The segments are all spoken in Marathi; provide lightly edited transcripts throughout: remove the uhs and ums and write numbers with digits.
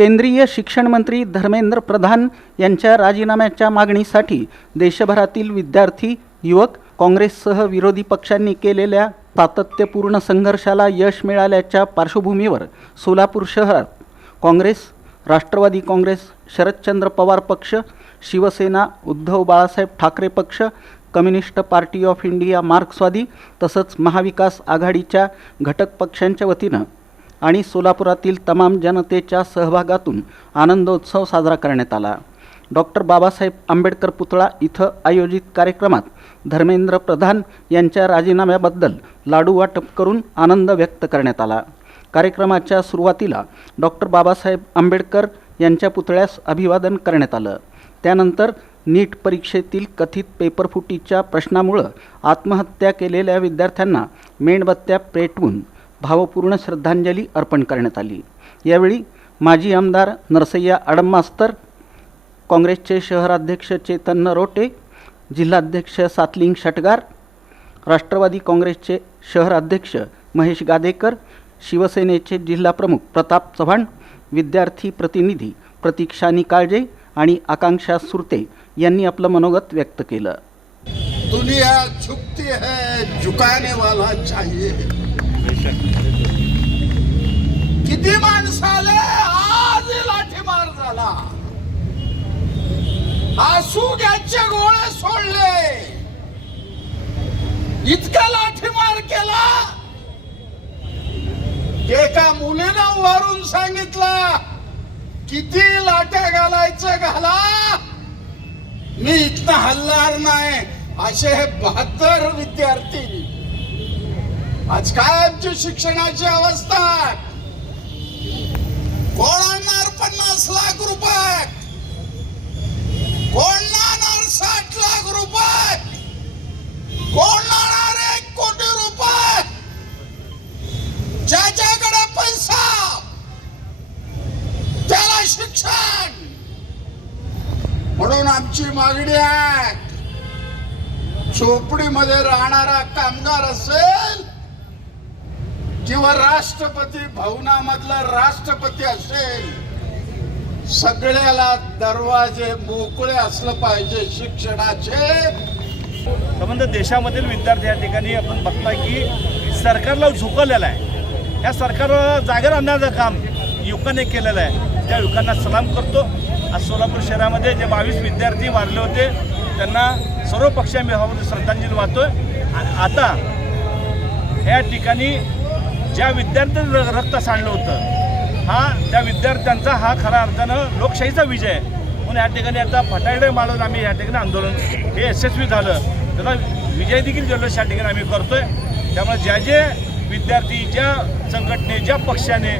केंद्रीय शिक्षण मंत्री धर्मेंद्र प्रधान यांच्या राजीनाम्याच्या मागणीसाठी देशभरातील विद्यार्थी, युवक, काँग्रेससह विरोधी पक्षांनी केलेल्या सातत्यपूर्ण संघर्षाला यश मिळाल्याच्या पार्श्वभूमीवर सोलापूर शहरात काँग्रेस, राष्ट्रवादी काँग्रेस, शरदचंद्र पवार पक्ष, शिवसेना, उद्धव बाळासाहेब ठाकरे पक्ष, कम्युनिस्ट पार्टी ऑफ इंडिया मार्क्सवादी तसंच महाविकास आघाडीच्या घटक पक्षांच्या वतीनं आणि सोलापुरातील तमाम जनतेच्या सहभागातून आनंदोत्सव साजरा करण्यात आला। डॉक्टर बाबासाहेब आंबेडकर पुतळा इथं आयोजित कार्यक्रमात धर्मेंद्र प्रधान यांच्या राजीनाम्याबद्दल लाडू वाटप करून आनंद व्यक्त करण्यात आला। कार्यक्रमाच्या सुरुवातीला डॉक्टर बाबासाहेब आंबेडकर यांच्या पुतळ्यास अभिवादन करण्यात आलं। त्यानंतर नीट परीक्षेतील कथित पेपरफुटीच्या प्रश्नामुळे आत्महत्या केलेल्या विद्यार्थ्यांना मेणबत्त्या पेटवून भावपूर्ण श्रद्धांजली अर्पण करण्यात आली। यावेळी माजी आमदार नरसय्या आडम मास्तर, काँग्रेसचे शहराध्यक्ष चेतन नरोटे, जिल्हाध्यक्ष सातलिंग शटगार, राष्ट्रवादी काँग्रेसचे शहराध्यक्ष महेश गादेकर, शिवसेनेचे जिल्हाप्रमुख प्रताप चव्हाण, विद्यार्थी प्रतिनिधी प्रतीक्षा निकाळजे आणि आकांक्षा सुरते यांनी आपलं मनोगत व्यक्त केलं। दुनिया झुकती है, झुकाने वाला चाहिए। किती माणसाले आज लाठीमार झाला, आसुग्याचे गोळे सोडले, इतका लाठीमार केला। एका मुलीनं उभारून सांगितलं, किती लाट्या घालायचं घाला, मी इथं हलणार नाही। असे हे 72 विद्यार्थी आज काय आमची शिक्षणाची अवस्था। कोण आणणार 50 लाख रुपये, कोण आणणार 60 लाख रुपये, कोण आणणार 1 कोटी रुपये। ज्याच्याकडे पैसा त्याला शिक्षण। म्हणून आमची मागणी आहे, झोपडीमध्ये राहणारा कामगार असेल किंवा राष्ट्रपती भवनामधला राष्ट्रपती असेल, सगळ्याला दरवाजे मोकळे असलं पाहिजे शिक्षणाचे। संबंध देशामधील विद्यार्थी या ठिकाणी आपण बघता की सरकारला झुकवलेलं आहे। या सरकारला जागेवर आणण्याचं काम युवकांनी केलेलं आहे। त्या युवकांना सलाम करतो। आज सोलापूर शहरामध्ये जे 22 विद्यार्थी वारले होते त्यांना सर्व पक्षांनी भावामध्ये श्रद्धांजली वाहतोय। आता ह्या ठिकाणी ज्या विद्यार्थ्यांचं रक्त सांडलं होतं, त्या विद्यार्थ्यांचा खऱ्या अर्थानं लोकशाहीचा विजय आहे। म्हणून या ठिकाणी आता फटाकडे मारून आम्ही या ठिकाणी आंदोलन हे यशस्वी झालं, त्याला विजय देखील जल्लोष या ठिकाणी आम्ही करतोय। त्यामुळे जे विद्यार्थी, ज्या संघटने, ज्या पक्षाने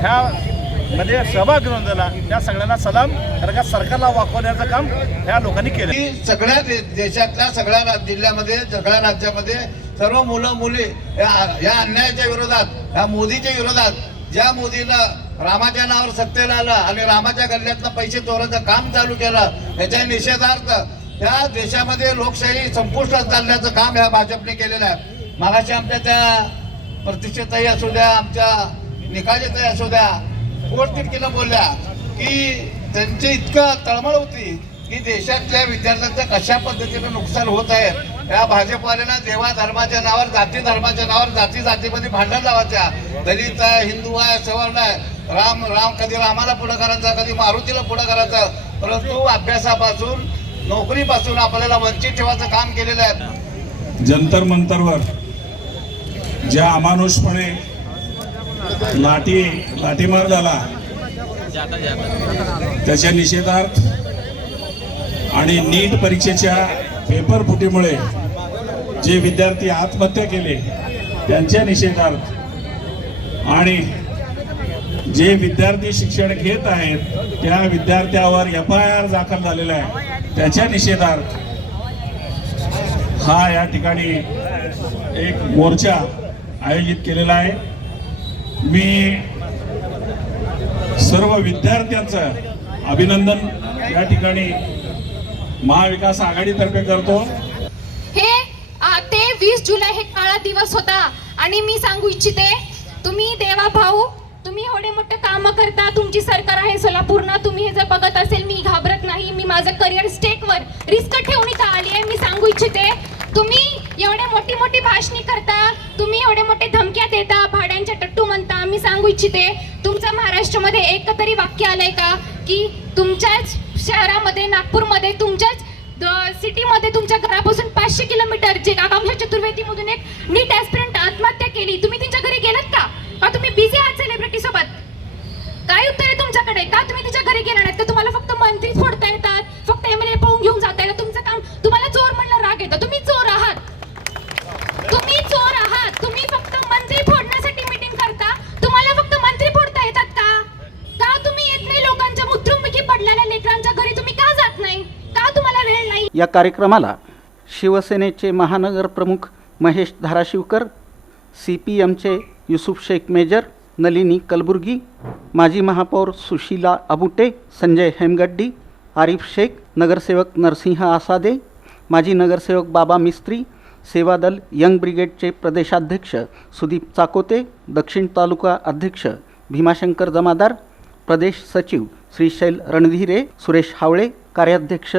ह्यामध्ये सहभाग घेऊन दिला त्या सगळ्यांना सलाम। कारण का सरकारला वाकवण्याचं काम ह्या लोकांनी केलं। सगळ्या देशातल्या सगळ्या जिल्ह्यामध्ये, सगळ्या राज्यामध्ये सर्व मुलं मुली या अन्यायाच्या विरोधात, या मोदीच्या विरोधात, ज्या मोदीला रामाच्या नावावर सत्तेला आलं आणि रामाच्या गल्ल्यातनं पैसे चोराचं काम चालू केलं, याच्या निषेधार्थ या देशामध्ये लोकशाही संपुष्टात चालण्याचं काम ह्या भाजपने केलेलं आहे। मागाशी आमच्या त्या प्रतिष्ठाताई असू द्या, आमच्या निकाळजेताई असू द्या, पोटतिडकीनं बोलल्या की त्यांची इतकं तळमळ होती की देशातल्या विद्यार्थ्यांचं कशा पद्धतीनं नुकसान होत आहे। या भाजपवाल्यांना देवा धर्माच्या नावावर, जाती धर्माच्या नावावर जातीमध्ये भांडण लावायच्या। दलित आहे, हिंदू आहे, सवर्ण आहे, राम कधी रामाला पुढं करायचा, कधी मारुतीला पुढं करायचं, परंतु अभ्यासापासून, नोकरीपासून आपल्याला वंचित ठेवायचं काम केलेलं आहे। जंतर मंतरवर ज्या अमानुषपणे लाठीमार झाला त्याच्या निषेधार्थ आणि नीट परीक्षेच्या पेपर फुटीमुळे जे विद्यार्थी आत्महत्या केले त्यांच्या निषेधार्थ आणि जे विद्यार्थी शिक्षण घेत आहेत त्या विद्यार्थ्यावर FIR दाखल झालेला आहे त्याच्या निषेधार्थ या ठिकाणी एक मोर्चा आयोजित केलेला आहे। मी सर्व विद्यार्थ्यांचं अभिनंदन या ठिकाणी महाविकास आघाडीतर्फे करतो। ते 20 जुलै हे काळा दिवस होता आणि मी सांगू इच्छिते, तुम्ही देवा भाऊ, तुम्ही एवढे मोठे काम करता, तुमची सरकार आहे इच्छिते, तुम्ही एवढे मोठी मोठी भाषणी करता, तुम्ही एवढे मोठे धमक्या देता, भाड्यांच्या टट्टू म्हणता. मी सांगू इच्छिते, तुमचं महाराष्ट्रामध्ये एक तरी वाक्य आलंय का की तुमच्याच शहरामध्ये, नागपूरमध्ये, तुमच्याच सिटीमध्ये, तुमच्या घरापासून 500 किलोमीटर जे आकांक्षा चतुर्वेदीमधून एक नीट ॲस्पिरंट आत्महत्या केली, तुम्ही त्यांच्या घरी गेलात का? का तुम्ही बिझी आहात सेलिब्रिटी सोबत? काय उत्तर आहे तुमच्याकडे? का तुम्ही तिच्या घरी गेला नाहीत? का तुम्हाला फक्त मंत्री फोडता येतात, फक्त एमएलए पळून घेऊन जाता येतात? तुमचं काम, तुम्हाला चोर म्हणलं राग येतो. तुम्ही चोर आहात, तुम्ही चोर आहात. तुम्ही फक्त मंत्री फोडण्यासाठी मीटिंग करता. तुम्हाला फक्त मंत्री फोडता येतात का? का तुम्ही येत नाही लोकांच्या मृत्युमुखी पडलेल्या लेकरांच्या घरी? तुम्ही का जात नाही? का तुम्हाला वेळ नाही? या कार्यक्रमाला शिवसेनेचे महानगर प्रमुख महेश धाराशिवकर, CPMचे युसुफ शेख मेजर, नलिनी कलबुर्गी, माजी महापौर सुशीला अबुटे, संजय हेमगड्डी, आरिफ शेख, नगरसेवक नरसिंह आसादे, माजी नगरसेवक बाबा मिस्त्री, सेवादल यंग ब्रिगेडचे प्रदेशाध्यक्ष सुदीप चाकोते, दक्षिण तालुका अध्यक्ष भीमाशंकर जमादार, प्रदेश सचिव श्रीशैल रणधीरे, सुरेश हावळे, कार्याध्यक्ष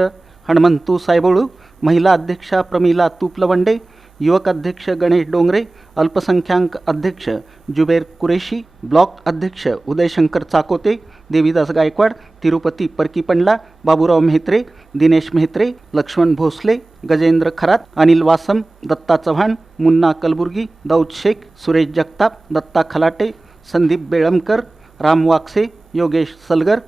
हनुमंतू सायबोळू, महिला अध्यक्षा प्रमिला तुपलवंडे, युवक अध्यक्ष गणेश डोंगरे, अल्पसंख्याक अध्यक्ष जुबेर कुरेशी, ब्लॉक अध्यक्ष उदयशंकर चाकोते, देवीदास गायकवाड, तिरुपती परकीपंडला, बाबूराव म्हेत्रे, दिनेश म्हेत्रे, लक्ष्मण भोसले, गजेंद्र खरात, अनिल वासम, दत्ता चव्हाण, मुन्ना कलबुर्गी, दाऊद शेख, सुरेश जगताप, दत्ता खलाटे, संदीप बेळमकर, राम वाकसे, योगेश सलगर,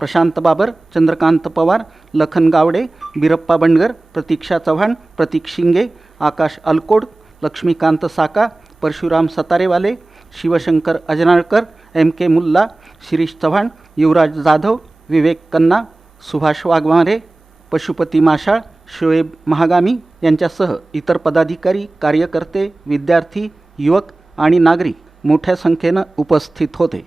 प्रशांत बाबर, चंद्रकांत पवार, लखन गावडे, बिरप्पा बंडगर, प्रतीक्षा चव्हाण, प्रतीक शिंगे, आकाश अलकोड, लक्ष्मीकांत साका, परशुराम सतारेवाले, शिवशंकर अजनाळकर, MK मुल्ला, शिरीष चव्हाण, युवराज जाधव, विवेक कन्ना, सुभाष वाघमारे, पशुपती माशाळ, शोएब महागामी यांच्यासह इतर पदाधिकारी, कार्यकर्ते, विद्यार्थी, युवक आणि नागरिक मोठ्या संख्येनं उपस्थित होते.